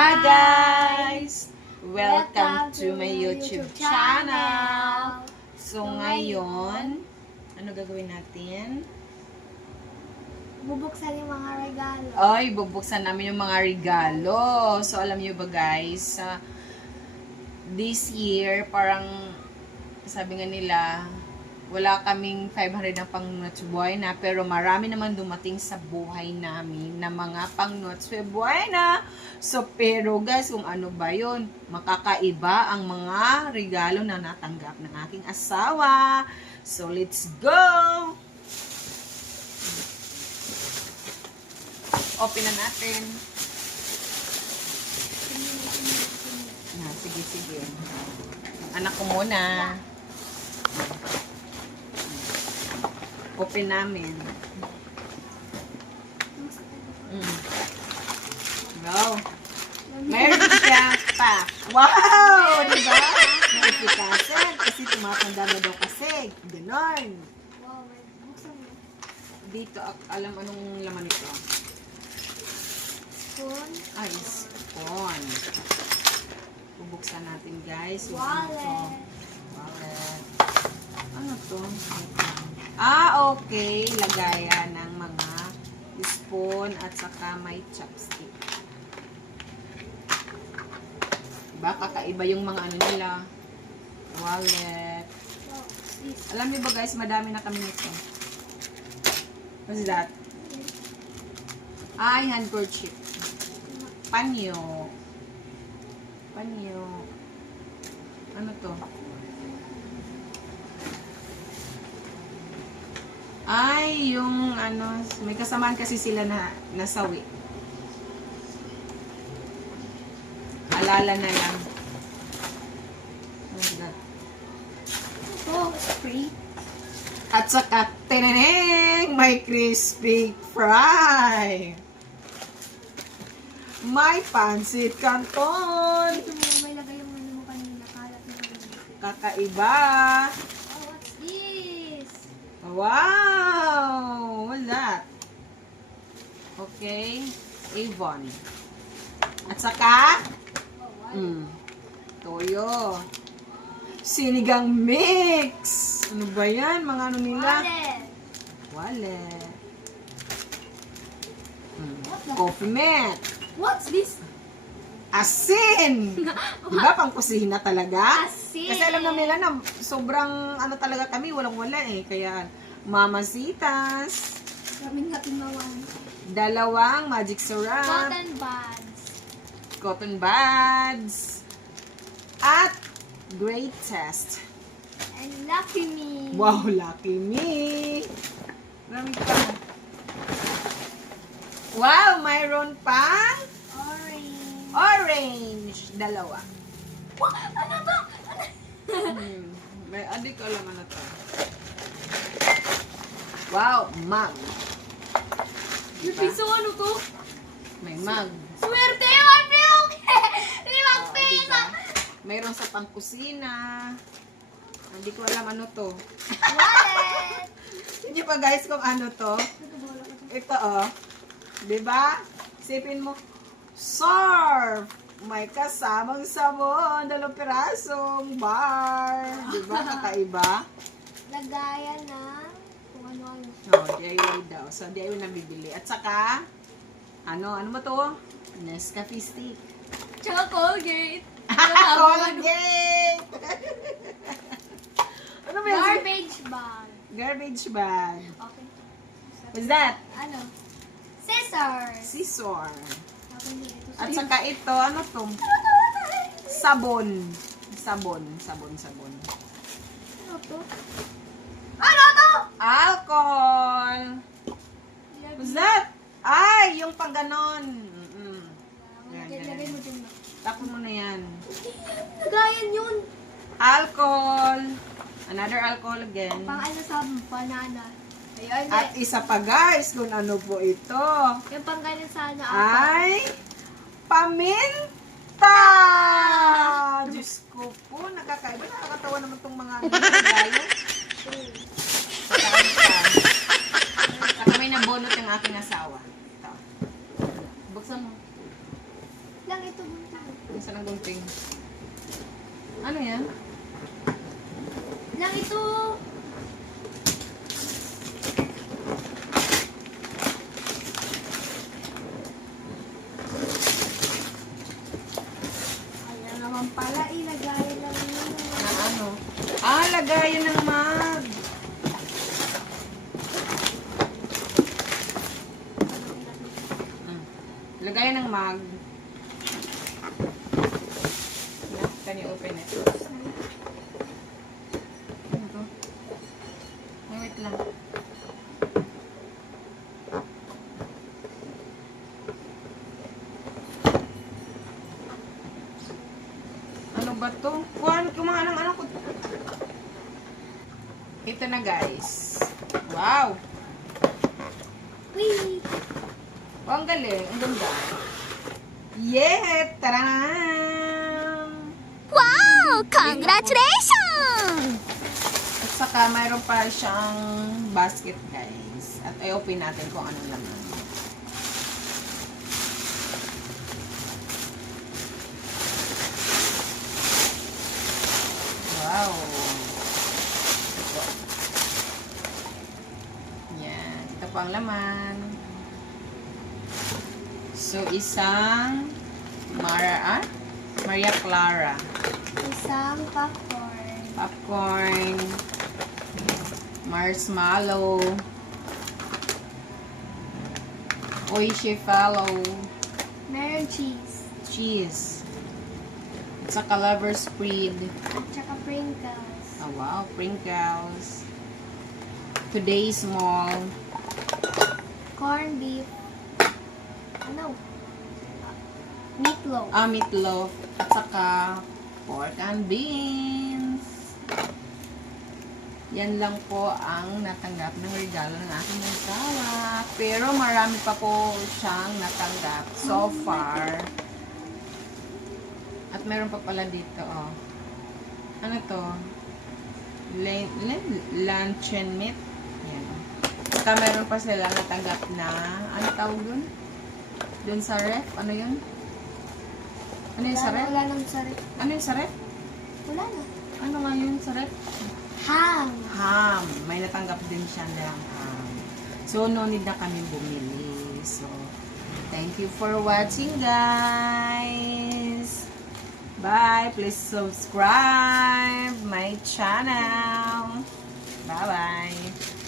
Hi guys! Welcome to my YouTube channel. So ngayon, ano gagawin natin? Bubuksan yung mga regalo. Ay, bubuksan namin yung mga regalo. So alam niyo ba guys, this year parang sabi nga nila, wala kaming 500 na pang Noche Buena, pero marami naman dumating sa buhay namin na mga pang Noche Buena. So, pero guys, kung ano ba yun, makakaiba ang mga regalo na natanggap ng aking asawa. So, let's go! Open na natin. Sige, sige. Anak ko muna. Open namin. Wow. Meron siya pa. Wow! Diba? Naipikasan. Kasi tumatanda na daw kasi. Ganon. Wow, buksan mo. Dito, alam anong laman ito? Spoon. Ay, spoon. Bubuksan natin guys. Yung ano to. Wallet. Wallet. Ano to? Ah, okay. Lagayan ng mga spoon at saka may chopstick. Diba? Kakaiba yung mga ano nila. Wallet. Wow, this. Alam niyo ba guys, madami na kami nito. What's that? Ay, handkerchief. Panyo. Panyo. Ano to? Ay, yung ano, may kasamaan kasi sila na nasawi. Alala na lang. What's that? Oh, spray. At saka, teneneng! May crispy fry! May pansit canton! Ito mo, may lagay yung ano mo kanina. Kalat mo kanina. Kakaiba! Oh, what's this? Wow! What's that? Okay. Avon. At saka, Oh, what? toyo. Sinigang mix! Ano ba yan? Mga ano nila? Wallet. Wallet. What the? Coffee mat. What's this? Asin! Diba pang kusina talaga? Asin. Kasi alam namin nila na sobrang ano talaga kami, walang-wala eh. Kaya mamasitas, Maraming natin dalawang magic syrup, cotton buds. cotton buds, at great test. And lucky me. Wow, lucky me! Marami pa. Wow, mayroon pang Orange. orange. Dalawa. What? Ano to? May adik ko alam ano to. Wow, mug. Yung piso ano to? May mug. Swerte! 1 milk! 5 Oo, piso! diba? Mayroon sa pangkusina. Hindi ko alam ano to. Wallet! Hindi pa guys kung ano to. Ito oh. Diba? Sipin mo. Surf! May kasamang sabon. 2 pirasong bar. Diba? Kakaiba. Lagayan na kung ano-ano. Oh, DIY daw. So, DIY na bibili. At saka, ano ba to? Nescafe stick. Tsaka Colgate. Colgate! Ano ba yun? Garbage bag. Garbage bag. Okay. What's that? Ano? Scissors. Scissor. Okay, ito At sa'yo. saka ito, ano to? Sabon. Sabon. Ano to? Ano to? Alcohol. What's that? Ay, yung pang ganon. Lagay mo dun. Tapon mo na yan. Lagayan yun. Alcohol. Another alcohol again. Pang ano sa banana. Ayun. At isa pa guys, kung ano po ito. Yung pang ganun sa ano. Ay, paminta! Diyos ko po, nakakaiba. Nakakatawa naman itong mga regalo. Saka may nabonot yung aking asawa. Ito. Buksan mo. Lang ito mo. Saan ang gunting? Ano yan? Lang ito. Ayan naman pala, ilagay lang yun. Na ano? Lagayan ng mag. Lagayan ng mag. Can you open it? Ano to? Wait lang. Ano ba to? Kumain ng ano ko. Ito na guys. Wow! Wait. Oh, ang galing. Ang ganda. Yeah! Tarang! Wow! Congratulations! At saka mayroon pa siyang basket guys. At i-open natin kung anong laman. Wow! Yan. Ito pa ang laman. So, isang Maria Clara. Isang popcorn. Popcorn. Marshmallow. Oishifalo. Meron cheese. Cheese. At saka lover spread. At saka sprinkles. Oh, wow. Sprinkles. Today's small. Corn beef. Ano? Meatloaf. Meatloaf. At saka pork and beans. Yan lang po ang natanggap ng regalo ng aking asawa. Pero marami pa po siyang natanggap so far. At meron pa pala dito, oh. Ano to? Luncheon meat. Yan. Saka meron pa sila natanggap na, ano tawag dun? Dun sa ref? Ano yun? Ano yung sa ref? Wala nang sarip. Ano yung sa ref? Wala na. Ano nga yun sa ref? Ham. Ham. May natanggap din siya ng ham. So, no need na kami bumili. So, thank you for watching, guys. Bye. Please subscribe my channel. Bye-bye.